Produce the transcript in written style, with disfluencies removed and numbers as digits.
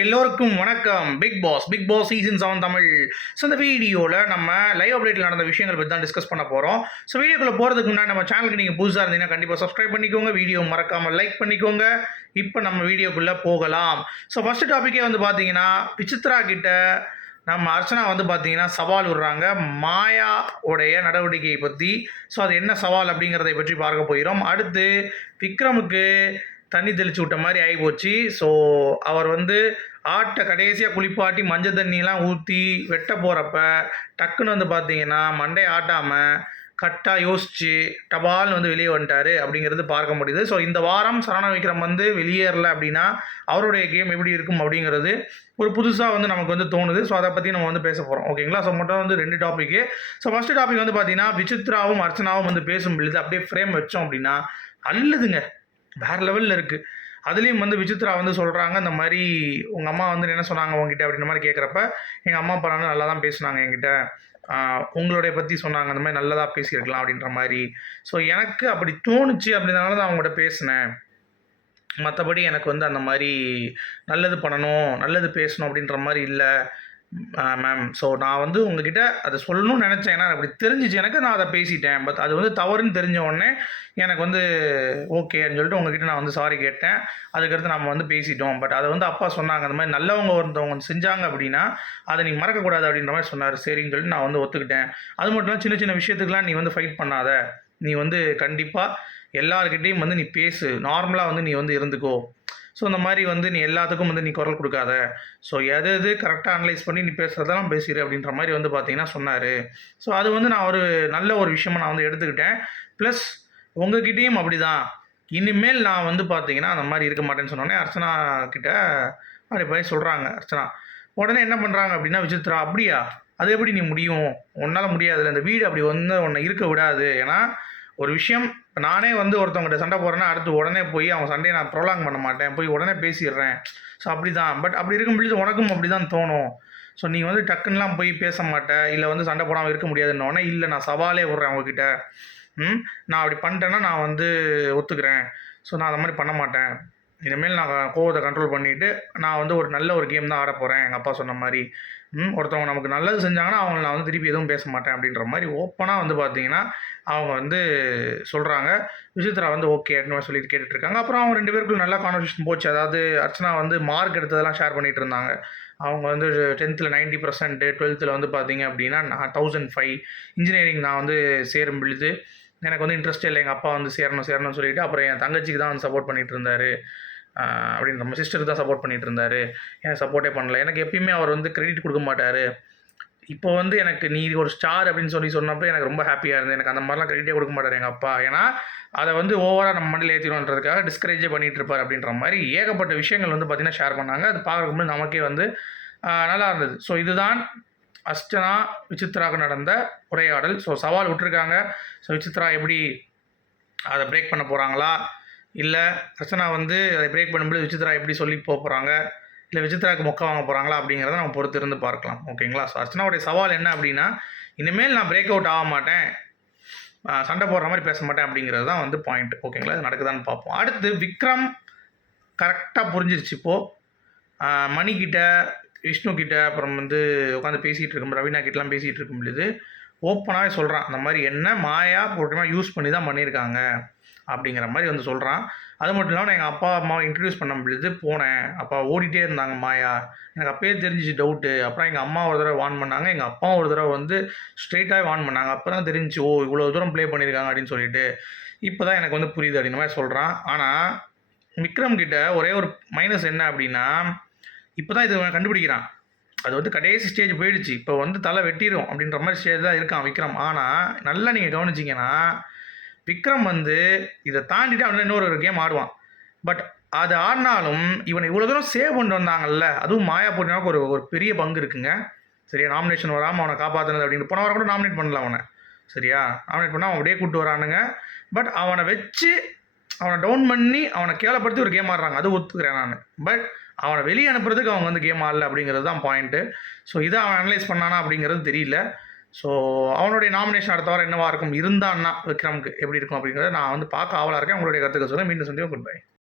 எல்லோருக்கும் வணக்கம். Big boss season 7 Tamil. So இந்த வீடியோவில் நம்ம லைவ் அப்டேட்டில் நடந்த விஷயங்கள் பற்றி தான் டிஸ்கஸ் பண்ண போகிறோம். ஸோ வீடியோக்குள்ளே போகிறதுக்கு முன்னாடி நம்ம சேனலுக்கு நீங்கள் புதுசாக இருந்தீங்கன்னா கண்டிப்பாக சப்ஸ்கிரைப் பண்ணிக்கோங்க, வீடியோ மறக்காமல் லைக் பண்ணிக்கோங்க. இப்போ நம்ம வீடியோக்குள்ளே போகலாம். ஸோ ஃபஸ்ட்டு டாப்பிக்கே வந்து பார்த்தீங்கன்னா, விசித்ரா கிட்ட நம்ம அர்ச்சனா வந்து பார்த்தீங்கன்னா சவால் விடுறாங்க மாயா உடைய நடவடிக்கையை பற்றி. ஸோ அது என்ன சவால் அப்படிங்கிறதை பற்றி பார்க்க போகிறோம். அடுத்து விக்ரமுக்கு தண்ணி தெளிச்சு விட்ட மாதிரி ஆகிப்போச்சு. ஸோ அவர் வந்து ஆட்டை கடைசியாக குளிப்பாட்டி மஞ்சள் தண்ணியெலாம் ஊற்றி வெட்ட போகிறப்ப டக்குன்னு வந்து பார்த்தீங்கன்னா மண்டையை ஆட்டாமல் கரெக்டாக யோசித்து டபால்னு வந்து வெளியே வந்துட்டார் அப்படிங்கிறது பார்க்க முடியுது. ஸோ இந்த வாரம் சரவண விக்ரம் வந்து வெளியேறல அப்படின்னா அவருடைய கேம் எப்படி இருக்கும் அப்படிங்கிறது ஒரு புதுசாக வந்து நமக்கு வந்து தோணுது. ஸோ அதை பற்றி நம்ம வந்து பேச போகிறோம். ஓகேங்களா? ஸோ மட்டும் வந்து 2 டாப்பிக்கு. ஸோ ஃபஸ்ட்டு டாபிக் வந்து பார்த்தீங்கன்னா, விசித்ராவும் அர்ச்சனாவும் வந்து பேசும் பொழுது அப்படியே ஃப்ரேம் வச்சோம் அப்படின்னா அல்லதுங்க வேறு லெவலில் இருக்குது. அதுலேயும் வந்து விசித்ரா வந்து சொல்கிறாங்க, இந்த மாதிரி உங்கள் அம்மா வந்து என்ன சொன்னாங்க உங்ககிட்ட அப்படின்ற மாதிரி கேட்குறப்ப, எங்கள் அம்மா அப்பா நல்லா தான் பேசுனாங்க என்கிட்ட, உங்களுடைய பற்றி சொன்னாங்க, அந்த மாதிரி நல்லதாக பேசியிருக்கலாம் அப்படின்ற மாதிரி. ஸோ எனக்கு அப்படி தோணுச்சு, அப்படின்றனால தான் அவங்கள்ட்ட பேசினேன். மற்றபடி எனக்கு வந்து அந்த மாதிரி நல்லது பண்ணணும், நல்லது பேசணும் அப்படின்ற மாதிரி இல்லை மேம். ஸோ நான் வந்து உங்ககிட்ட அதை சொல்லணும்னு நினச்சேன். ஏன்னா அப்படி தெரிஞ்சிச்சு எனக்கு, நான் அதை பேசிட்டேன். பட் அது வந்து தவறுன்னு தெரிஞ்ச உடனே எனக்கு வந்து ஓகேன்னு சொல்லிட்டு உங்ககிட்ட நான் வந்து சாரி கேட்டேன். அதுக்கடுத்து நம்ம வந்து பேசிட்டோம். பட் அதை வந்து அப்பா சொன்னாங்க, அந்த மாதிரி நல்லவங்க ஒருத்தவங்க செஞ்சாங்க அப்படின்னா அதை நீ மறக்கக்கூடாது அப்படின்ற மாதிரி சொன்னார். சரின்னு சொல்லிட்டு நான் வந்து ஒத்துக்கிட்டேன். அது மட்டும் இல்லாமல் சின்ன சின்ன விஷயத்துக்குலாம் நீ வந்து ஃபைட் பண்ணாத, நீ வந்து கண்டிப்பாக எல்லாருக்கிட்டையும் வந்து நீ பேசு, நார்மலாக வந்து நீ வந்து இருந்துக்கோ. ஸோ இந்த மாதிரி வந்து நீ எல்லாத்துக்கும் வந்து நீ குரல் கொடுக்காத. ஸோ எது கரெக்டாக அனலைஸ் பண்ணி நீ பேசுகிறதெல்லாம் பேசிடு அப்படின்ற மாதிரி வந்து பார்த்தீங்கன்னா சொன்னார். ஸோ அது வந்து நான் ஒரு நல்ல ஒரு விஷயமா நான் வந்து எடுத்துக்கிட்டேன். ப்ளஸ் உங்ககிட்டேயும் அப்படி தான், இனிமேல் நான் வந்து பார்த்தீங்கன்னா அந்த மாதிரி இருக்க மாட்டேன்னு சொன்னோடனே அர்ச்சனா கிட்ட அப்படி போய் சொல்கிறாங்க அர்ச்சனா. உடனே என்ன பண்ணுறாங்க அப்படின்னா விசித்ரா, அப்படியா அது எப்படி நீ முடியும், உன்னால் முடியாதுல்ல, இந்த வீடு அப்படி வந்து உன்னை இருக்க விடாது. ஏன்னா ஒரு விஷயம், இப்போ நானே வந்து ஒருத்தவங்கள்ட்ட சண்டை போடுறேன்னா அடுத்து உடனே போய் அவங்க சண்டையை நான் ப்ரொலாங் பண்ண மாட்டேன், போய் உடனே பேசிடுறேன். ஸோ அப்படி தான். பட் அப்படி இருக்கும் பொழுது உனக்கும் அப்படி தான் தோணும். ஸோ நீ வந்து டக்குன்னெலாம் போய் பேச மாட்டேன், இல்லை வந்து சண்டை போடாமல் இருக்க முடியாதுன்னொடனே, இல்லை நான் சவாலே விட்றேன் அவங்கக்கிட்ட, நான் அப்படி பண்ணிட்டேன்னா நான் வந்து ஒத்துக்கிறேன். ஸோ நான் அந்த மாதிரி பண்ண மாட்டேன். இனிமேல் நான் கோவத்தை கண்ட்ரோல் பண்ணிவிட்டு நான் வந்து ஒரு நல்ல ஒரு கேம் தான் ஆட போகிறேன். எங்கள் அப்பா சொன்ன மாதிரி ஒருத்தவங்க நமக்கு நல்லது செஞ்சாங்கன்னா அவங்கள நான் வந்து திருப்பி எதுவும் பேச மாட்டேன் அப்படின்ற மாதிரி ஓப்பனாக வந்து பார்த்தீங்கன்னா அவங்க வந்து சொல்கிறாங்க. விசித்ரா வந்து ஓகே அப்படின்னு சொல்லிட்டு கேட்டுட்ருக்காங்க. அப்புறம் அவங்க 2 பேருக்குள்ள நல்லா கான்வர்சேஷன் போச்சு. அதாவது அர்ச்சனா வந்து மார்க் எடுத்ததெல்லாம் ஷேர் பண்ணிகிட்டு இருந்தாங்க. அவங்க வந்து 10th 90%, 12th வந்து பார்த்தீங்க அப்படின்னா 1005, இன்ஜினியரிங் நான் வந்து சேரும் பொழுது எனக்கு வந்து இன்ட்ரெஸ்ட் இல்லை, எங்கள் அப்பா வந்து சேரணும்னு சொல்லிவிட்டு அப்புறம் என் தங்கச்சிக்கு தான் வந்து சப்போர்ட் பண்ணிகிட்டு இருந்தார் அப்படின்னு, நம்ம சிஸ்டருக்கு தான் சப்போர்ட் பண்ணிகிட்டு இருந்தார், எனக்கு சப்போர்ட்டே பண்ணல. எனக்கு எப்பயுமே அவர் வந்து கிரெடிட் கொடுக்க மாட்டார். இப்போ வந்து எனக்கு நீ ஒரு ஸ்டார் அப்படின்னு சொன்னப்போ எனக்கு ரொம்ப ஹாப்பியாக இருந்தது. எனக்கு அந்த மாதிரிலாம் கிரெடிட்டே கொடுக்க மாட்டார் எங்கள் அப்பா. ஏன்னா அதை வந்து ஓவராக நம்ம மண்டியில் ஏற்றிடும்ன்றதுக்காக டிஸ்கரேஜே பண்ணிகிட்டு இருப்பார் அப்படின்ற மாதிரி ஏகப்பட்ட விஷயங்கள் வந்து பார்த்திங்கன்னா ஷேர் பண்ணாங்க. அது பார்க்கும்போது நமக்கே வந்து நல்லா இருந்தது. ஸோ இதுதான் அர்ச்சனா விசித்ராவுக்கு நடந்த உரையாடல். ஸோ சவால் விட்டுருக்காங்க. ஸோ விசித்ரா எப்படி அதை பிரேக் பண்ண போகிறாங்களா, இல்லை அர்ச்சனா வந்து அதை பிரேக் பண்ணும்போது விசித்ரா எப்படி சொல்லி போகிறாங்க, இல்லை விசித்ராவுக்கு மொக்க வாங்க போகிறாங்களா அப்படிங்கிறத நம்ம பொறுத்து இருந்து பார்க்கலாம். ஓகேங்களா? ஸோ அர்ச்சனாவுடைய சவால் என்ன அப்படின்னா, இனிமேல் நான் பிரேக் அவுட் ஆக மாட்டேன், சண்டை போடுற மாதிரி பேச மாட்டேன் அப்படிங்கிறது தான் வந்து பாயிண்ட். ஓகேங்களா? இது நடக்குதான்னு பார்ப்போம். அடுத்து விக்ரம் கரெக்டாக புரிஞ்சிருச்சு இப்போது மணிக்கிட்ட, விஷ்ணு கிட்ட, அப்புறம் வந்து உட்காந்து பேசிகிட்டு இருக்கும், ரவீனா கிட்டலாம் பேசிகிட்டு இருக்கும் பொழுது ஓப்பனாகவே சொல்கிறான், அந்த மாதிரி என்ன மாயா போட்டமாக யூஸ் பண்ணி தான் பண்ணியிருக்காங்க அப்படிங்கிற மாதிரி வந்து சொல்கிறான். அது மட்டும் இல்லாமல் எங்கள் அப்பா அம்மாவை இன்ட்ரடியூஸ் பண்ண பொழுது போனேன், அப்போ ஓடிட்டே இருந்தாங்க மாயா, எனக்கு அப்போயே தெரிஞ்சிச்சு டவுட்டு. அப்புறம் எங்கள் அம்மா ஒரு தடவை வார்ன் பண்ணாங்க, எங்கள் அப்பா ஒரு தடவை வந்து ஸ்ட்ரெயிட்டாகவே வார்ன் பண்ணாங்க. அப்போ தான் தெரிஞ்சு ஓ இவ்வளோ தூரம் ப்ளே பண்ணியிருக்காங்க அப்படின்னு சொல்லிட்டு. இப்போ தான் எனக்கு வந்து புரியுது அப்படின்ற மாதிரி சொல்கிறான். ஆனால் விக்ரம் கிட்ட ஒரே ஒரு மைனஸ் என்ன அப்படின்னா, இப்போ தான் இது கண்டுபிடிக்கிறான். அது வந்து கடைசி ஸ்டேஜ் போயிடுச்சு, இப்போ வந்து தலை வெட்டிடும் அப்படின்ற மாதிரி ஸ்டேஜ் தான் இருக்கான் விக்ரம். ஆனால் நல்லா நீங்கள் கவனிச்சிங்கன்னா விக்ரம் வந்து இதை தாண்டிட்டு அவன் இன்னொரு கேம் ஆடுவான். பட் அது ஆடினாலும் இவனை இவ்வளோ தூரம் சேவ் பண்ணிட்டு வந்தாங்கல்ல, அதுவும் மாயா பூர்ணிமாவுக்கு ஒரு பெரிய பங்கு இருக்குங்க. சரியா? நாமினேஷன் வராமல் அவனை காப்பாற்றுனது அப்படின்னு போன வாரம் கூட நாமினேட் பண்ணல அவனை. சரியா? நாமினேட் பண்ணால் அவன் அப்படியே கூப்பிட்டு வரானுங்க. பட் அவனை வச்சு அவனை டவுன் பண்ணி அவனை கேவலப்படுத்தி ஒரு கேம் ஆடுறாங்க, அது ஒத்துக்கிறேன் நான். பட் அவனை வெளியே அனுப்புறதுக்கு அவங்க வந்து கேம் ஆடல அப்படிங்கிறது தான் பாயிண்ட்டு. ஸோ இதை அவன் அனலைஸ் பண்ணானா அப்படிங்கிறது தெரியல. ஸோ அவனுடைய நாமினேஷன் அடுத்த வாரம் என்னவாக இருக்கும், இருந்தான்னா விக்ரமுக்கு எப்படி இருக்கும் அப்படிங்கிறத நான் வந்து பார்க்க ஆவலாக இருக்கேன். உங்களுடைய கருத்துக்கள் சொல்லுங்கள். மீண்டும் சந்திப்போம். Good bye.